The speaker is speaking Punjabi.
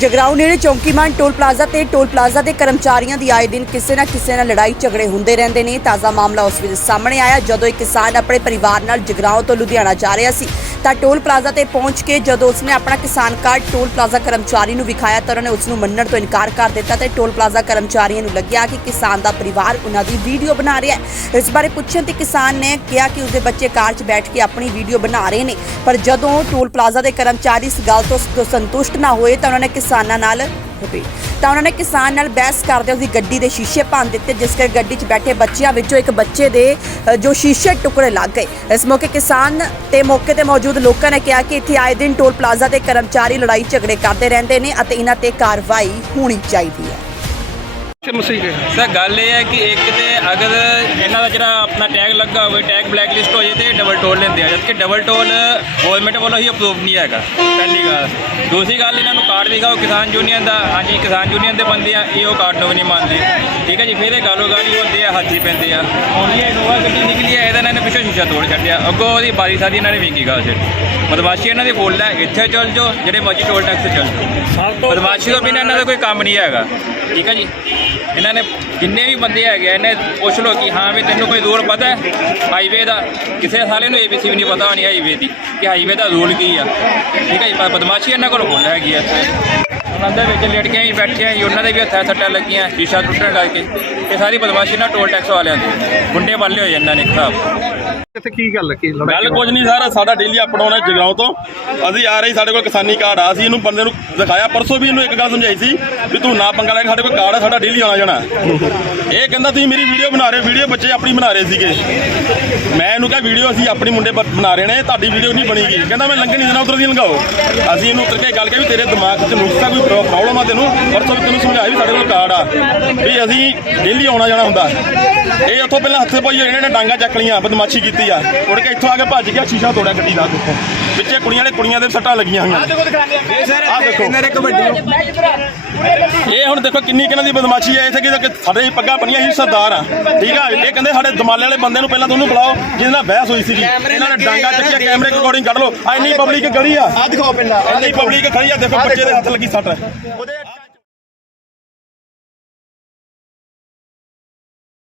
ਜਗਰਾਉਂ ਨੇੜੇ ਚੌਂਕੀਮਾਨ ਟੋਲ ਪਲਾਜ਼ਾ ਤੇ ਟੋਲ ਪਲਾਜ਼ਾ ਦੇ ਕਰਮਚਾਰੀਆਂ ਦੀ ਆਏ ਦਿਨ ਕਿਸੇ ਨਾ ਕਿਸੇ ਨਾਲ ਲੜਾਈ ਝਗੜੇ ਹੁੰਦੇ ਰਹਿੰਦੇ ਨੇ। ਤਾਜ਼ਾ ਮਾਮਲਾ ਉਸ ਵੇਲੇ ਸਾਹਮਣੇ ਆਇਆ, ਜਦੋਂ ਇੱਕ ਕਿਸਾਨ ਆਪਣੇ ਪਰਿਵਾਰ ਨਾਲ ਜਗਰਾਉਂ ਤੋਂ ਲੁਧਿਆਣਾ ਜਾ ਰਿਹਾ ਸੀ। ਤਾਂ ਟੋਲ ਪਲਾਜ਼ਾ ਤੇ ਪਹੁੰਚ ਕੇ ਜਦੋਂ ਉਸਨੇ ਆਪਣਾ ਕਿਸਾਨ ਕਾਰਡ ਟੋਲ ਪਲਾਜ਼ਾ ਕਰਮਚਾਰੀ ਨੂੰ ਵਿਖਾਇਆ, ਤਾਂ ਉਹਨੇ ਉਸ ਨੂੰ ਮੰਨਣ ਤੋਂ ਇਨਕਾਰ ਕਰ ਦਿੱਤਾ ਤੇ ਟੋਲ ਪਲਾਜ਼ਾ ਕਰਮਚਾਰੀਆਂ ਨੂੰ ਲੱਗਿਆ ਕਿ ਕਿਸਾਨ ਦਾ ਪਰਿਵਾਰ ਉਹਨਾਂ ਦੀ ਵੀਡੀਓ ਬਣਾ ਰਿਹਾ ਹੈ। ਇਸ ਬਾਰੇ ਪੁੱਛਣ ਤੇ ਕਿਸਾਨ ਨੇ ਕਿਹਾ ਕਿ ਉਸਦੇ ਬੱਚੇ ਕਾਰ 'ਚ ਬੈਠ ਕੇ ਆਪਣੀ ਵੀਡੀਓ ਬਣਾ ਰਹੇ ਨੇ, ਪਰ ਜਦੋਂ ਟੋਲ ਪਲਾਜ਼ਾ ਦੇ ਕਰਮਚਾਰੀ ਇਸ ਗੱਲ ਤੋਂ ਸੰਤੁਸ਼ਟ ਨਾ ਹੋਏ, ਤਾਂ ਉਹਨਾਂ ਨੇ ਕਿਸਾਨਾਂ ਨਾਲ ਹੋਵੇ। ਤਾਂ ਉਹਨਾਂ ਨੇ ਕਿਸਾਨ ਨਾਲ ਬਹਿਸ ਕਰਦੇ ਉਸਦੀ ਗੱਡੀ ਦੇ ਸ਼ੀਸ਼ੇ ਭੰਨ ਦਿੱਤੇ ਜਿਸ ਕਰਕੇ ਗੱਡੀ 'ਚ ਬੈਠੇ ਬੱਚਿਆਂ ਵਿੱਚੋਂ ਇੱਕ ਬੱਚੇ ਦੇ ਜੋ ਸ਼ੀਸ਼ੇ ਟੁਕੜੇ ਲੱਗ ਗਏ। ਇਸ ਮੌਕੇ ਕਿਸਾਨ ਤੇ ਮੌਕੇ ਤੇ ਮੌਜੂਦ ਲੋਕਾਂ ਨੇ ਕਿਹਾ ਕਿ ਇੱਥੇ ਆਏ ਦਿਨ ਟੋਲ ਪਲਾਜ਼ਾ ਦੇ ਕਰਮਚਾਰੀ ਲੜਾਈ ਝਗੜੇ ਕਰਦੇ ਰਹਿੰਦੇ ਨੇ ਅਤੇ ਇਹਨਾਂ ਤੇ ਕਾਰਵਾਈ ਹੋਣੀ ਚਾਹੀਦੀ ਹੈ। ਸਰ ਗੱਲ ਇਹ ਹੈ ਕਿ ਇੱਕ ਤੇ ਅਗਰ ਇਹਨਾਂ ਦਾ ਜਿਹੜਾ ਆਪਣਾ ਟੈਗ ਲੱਗਾ ਹੋਵੇ ਟੈਗ ਬਲੈਕ ਲਿਸਟ ਹੋ ਜੇ ਤੇ ਡਬਲ ਟੋਲ ਲੈਂਦੇ ਆ। ਜਦਕਿ ਡਬਲ ਟੋਲ ਗਵਰਨਮੈਂਟ ਵੱਲੋਂ ਹੀ ਅਪਰੂਵ ਨਹੀਂ ਹੈਗਾ ਪਹਿਲੀ ਗੱਲ। ਦੂਸਰੀ ਗੱਲ ਇਹਨਾਂ ਨੂੰ ਕਾਰਡ ਦਿਖਾਓ ਕਿਸਾਨ ਯੂਨੀਅਨ ਦਾ। ਹਾਂਜੀ ਕਿਸਾਨ ਯੂਨੀਅਨ ਦੇ ਬੰਦੇ ਆ ਇਹ ਉਹ ਕਾਰਡ ਨੂੰ ਵੀ ਨਹੀਂ ਮੰਨਦੇ। ਠੀਕ ਹੈ ਜੀ ਫਿਰ ਇਹ ਗਾਲੋ ਗਾਲੀ ਹੁੰਦੇ ਆ ਹੱਥੀ ਪੈਂਦੇ ਆ। ਹੁਣ ਇਹ ਇਨੋਵਾ ਗੱਡੀ ਨਿਕਲੀ ਹੈ ਇਹਦਾ ਇਹਨਾਂ ਨੇ ਪਿੱਛੇ ਸ਼ੀਸ਼ਾ ਤੋੜ ਛੱਡਿਆ। ਅੱਗੋਂ ਉਹਦੀ ਬਾਰੀ ਸਾਦੀ ਇਹਨਾਂ ਨੇ ਵਿੰਗੀ ਗਾ ਸੀ ਬਦਮਾਸ਼ੀ ਇਹਨਾਂ ਦੀ ਫੁੱਲ ਹੈ ਇੱਥੇ ਚੱਲ ਜਾਓ ਜਿਹੜੇ ਮਰਜ਼ੀ ਟੋਲ ਟੈਕਸ ਚੱਲ ਜਾਓ। ਬਦਮਾਸ਼ੀ ਤੋਂ ਬਿਨਾਂ ਇਹਨਾਂ ਦਾ ਕੋਈ ਕੰਮ ਨਹੀਂ ਹੈਗਾ। ਠੀਕ ਹੈ ਜੀ? ਇਹਨਾਂ ਨੇ ਜਿੰਨੇ ਵੀ ਬੰਦੇ ਹੈਗੇ ਆ, ਇਹਨੇ ਪੁੱਛ ਲਓ ਕਿ ਹਾਂ ਵੀ ਤੈਨੂੰ ਕੋਈ ਰੂਲ ਪਤਾ ਹੈ? ਹਾਈਵੇ ਦਾ। ਕਿਸੇ ਸਾਲੇ ਨੂੰ ਏਬੀਸੀ ਵੀ ਨਹੀਂ ਪਤਾ ਹੋਣੀ ਹਾਈਵੇ ਦੀ ਕਿ ਹਾਈਵੇ ਦਾ ਰੂਲ ਕੀ ਆ। ਠੀਕ ਹੈ ਜੀ ਪਰ ਬਦਮਾਸ਼ੀ ਇਹਨਾਂ ਕੋਲ ਫੁੱਲ ਹੈਗੀ ਆ। ਉਹਨਾਂ ਦੇ ਵਿੱਚ ਲੜਕੀਆਂ ਹੀ ਬੈਠੀਆਂ ਸੀ ਉਹਨਾਂ ਦੇ ਵੀ ਹੱਥਾਂ ਸੱਟਾਂ ਲੱਗੀਆਂ ਸ਼ੀਸ਼ਾ ਟੁੱਟਣ ਕਰਕੇ। ਇਹ ਸਾਰੀ ਬਦਮਾਸ਼ੀ ਨਾ ਟੋਲ ਟੈਕਸ ਵਾਲਿਆਂ ਦੀ। ਗੁੰਡੇ ਵਾਲੇ ਹੋਏ ਇਹਨਾਂ ਨੇ ਖਰਾਬ। ਇੱਥੇ ਕੀ ਗੱਲ ਕੀ ਲੜਾਈ ਗੱਲ ਕੁਝ ਨਹੀਂ ਸਰ ਸਾਡਾ ਡੇਲੀ ਅਪਡਾਊਨ ਹੈ ਜਗਰਾਉਂ ਤੋਂ। ਅਸੀਂ ਆ ਰਹੇ ਸਾਡੇ ਕੋਲ ਕਿਸਾਨੀ ਕਾਰਡ ਆ। ਅਸੀਂ ਇਹਨੂੰ ਬੰਦੇ ਨੂੰ ਦਿਖਾਇਆ। ਪਰਸੋਂ ਵੀ ਇਹਨੂੰ ਇੱਕ ਗੱਲ ਸਮਝਾਈ ਸੀ ਵੀ ਤੂੰ ਨਾ ਪੰਗਾ ਲੈ ਕੇ ਸਾਡੇ ਕੋਲ ਕਾਰਡ ਹੈ ਸਾਡਾ ਡੇਲੀ ਆਣਾ ਜਾਣਾ ਇਹ ਕਹਿੰਦਾ ਤੁਸੀਂ ਮੇਰੀ ਵੀਡੀਓ ਬਣਾ ਰਹੇ ਵੀਡੀਓ ਬੱਚੇ ਆਪਣੀ ਬਣਾ ਰਹੇ ਸੀਗੇ। ਮੈਂ ਇਹਨੂੰ ਕਿਹਾ ਵੀਡੀਓ ਅਸੀਂ ਆਪਣੀ ਮੁੰਡੇ ਬਣਾ ਰਹੇ ਨੇ ਤੁਹਾਡੀ ਵੀਡੀਓ ਨਹੀਂ ਬਣੇਗੀ। ਕਹਿੰਦਾ ਮੈਂ ਲੰਘਣ ਨਹੀਂ ਦੇਣਾ ਉਧਰ ਦੀ ਲੰਘਾਓ। ਅਸੀਂ ਇਹਨੂੰ ਉਤਰ ਕੇ ਗੱਲ ਕਹੀ ਵੀ ਤੇਰੇ ਦਿਮਾਗ 'ਚ ਨੁਕਸਾ ਕੋਈ ਪ੍ਰੋਬਲਮ ਆ ਤੈਨੂੰ। ਪਰਸੋਂ ਵੀ ਤੈਨੂੰ ਸਮਝਾਇਆ ਵੀ ਸਾਡੇ ਕੋਲ ਕਾਰਡ ਆ ਵੀ ਅਸੀਂ ਡੇਲੀ ਆਉਣਾ ਜਾਣਾ ਹੁੰਦਾ। ਇਹ ਉੱਥੋਂ ਪਹਿਲਾਂ ਹੱਥੇ ਪਾਈ ਇਹਨਾਂ ਨੇ ਡਾਂਗਾ ਚੱਕ ਲੀਆਂ ਬਦਮਾਸ਼ੀ ਕੀਤੀ। ਆ। ਮੁੜ ਕੇ ਇੱਥੋਂ ਆ ਕੇ ਭੱਜ ਗਿਆ ਸ਼ੀਸ਼ਾ ਤੋੜਿਆ ਗੱਡੀ ਦਾ ਦੇਖੋ ਪਿੱਛੇ ਕੁੜੀਆਂ ਨੇ ਕੁੜੀਆਂ ਦੇ ਸੱਟਾਂ ਲੱਗੀਆਂ ਹੋਈਆਂ। ਆ ਦੇਖੋ ਇਹਨਾਂ ਦੇ ਇਹ ਹੁਣ ਦੇਖੋ ਕਿੰਨੀ ਕਿਹਨਾਂ ਦੀ ਬਦਮਾਸ਼ੀ ਹੈ। ਇੱਥੇ ਕਿ ਸਾਡੇ ਹੀ ਪੱਗਾਂ ਬਣੀਆਂ ਸੀ ਸਰਦਾਰ ਆ। ਠੀਕ ਆ? ਇਹ ਕਹਿੰਦੇ ਸਾਡੇ ਦਮਾਲੇ ਵਾਲੇ ਬੰਦੇ ਨੂੰ ਪਹਿਲਾਂ ਤੁਹਾਨੂੰ ਬੁਲਾਓ ਜਿਹਦੇ ਨਾਲ ਬਹਿਸ ਹੋਈ ਸੀਗੀ। ਇਹਨਾਂ ਨੇ ਡਾਂਗਾ ਚੱਕਿਆ ਕੈਮਰੇ ਰਿਕਾਰਡਿੰਗ ਕੱਢ ਲਓ। ਆ ਇੰਨੀ ਪਬਲਿਕ ਖੜੀ ਆ। ਆ ਦਿਖਾਓ ਪਿੰਡਾ ਇੰਨੀ ਪਬਲਿਕ ਖੜੀ ਆ। ਦੇਖੋ ਬੱਚੇ ਦੇ ਹੱਥ ਲੱਗੀ ਸੱਟ।